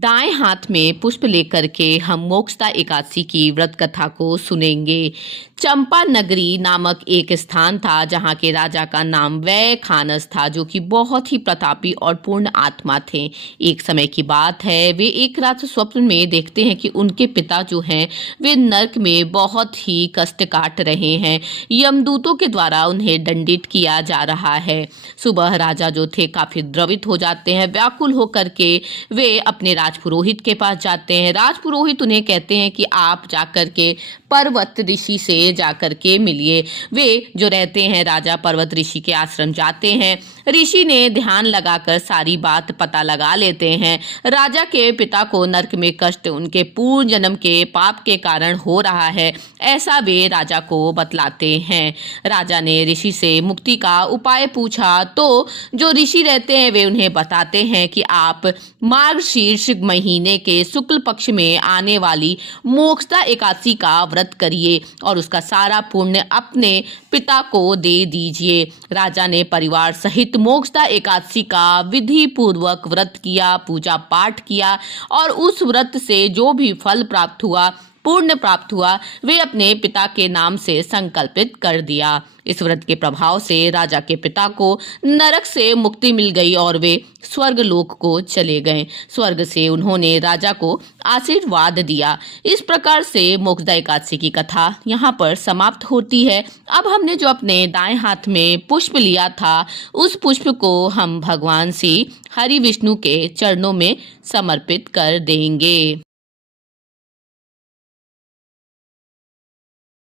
दाएं हाथ में पुष्प लेकर के हम मोक्षदा एकादशी की व्रत कथा को सुनेंगे। चंपा नगरी नामक एक स्थान था जहां के राजा का नाम वै खानस था, जो कि बहुत ही प्रतापी और पूर्ण आत्मा थे। एक समय की बात है, वे एक रात स्वप्न में देखते हैं कि उनके पिता जो हैं वे नरक में बहुत ही कष्ट काट रहे हैं। यमदूतों के द्वारा उन्हें दंडित किया जा रहा है। सुबह राजा जो थे काफी द्रवित हो जाते हैं। व्याकुल होकर के वे अपने राजपुरोहित के पास जाते हैं। राजपुरोहित उन्हें कहते हैं कि आप जाकर के पर्वत ऋषि से जाकर के मिलिए। वे जो रहते हैं राजा पर्वत ऋषि के आश्रम जाते हैं। ऋषि ने ध्यान लगाकर सारी बात पता लगा लेते हैं। राजा के पिता को नरक में कष्ट उनके पूर्व जन्म के पाप के कारण हो रहा है, ऐसा वे राजा को बतलाते हैं। राजा ने ऋषि से मुक्ति का उपाय पूछा तो जो ऋषि रहते हैं वे उन्हें बताते हैं कि आप मार्गशीर्ष महीने के शुक्ल पक्ष में आने वाली मोक्षदा एकादशी का व्रत करिए और उसका सारा पुण्य अपने पिता को दे दीजिए। राजा ने परिवार सहित मोक्षदा एकादशी का विधि पूर्वक व्रत किया, पूजा पाठ किया और उस व्रत से जो भी फल प्राप्त हुआ, पुण्य प्राप्त हुआ, वे अपने पिता के नाम से संकल्पित कर दिया। इस व्रत के प्रभाव से राजा के पिता को नरक से मुक्ति मिल गई और वे स्वर्ग लोक को चले गए। स्वर्ग से उन्होंने राजा को आशीर्वाद दिया। इस प्रकार से मोक्षदा एकादशी की कथा यहाँ पर समाप्त होती है। अब हमने जो अपने दाएं हाथ में पुष्प लिया था, उस पुष्प को हम भगवान श्री हरि विष्णु के चरणों में समर्पित कर देंगे।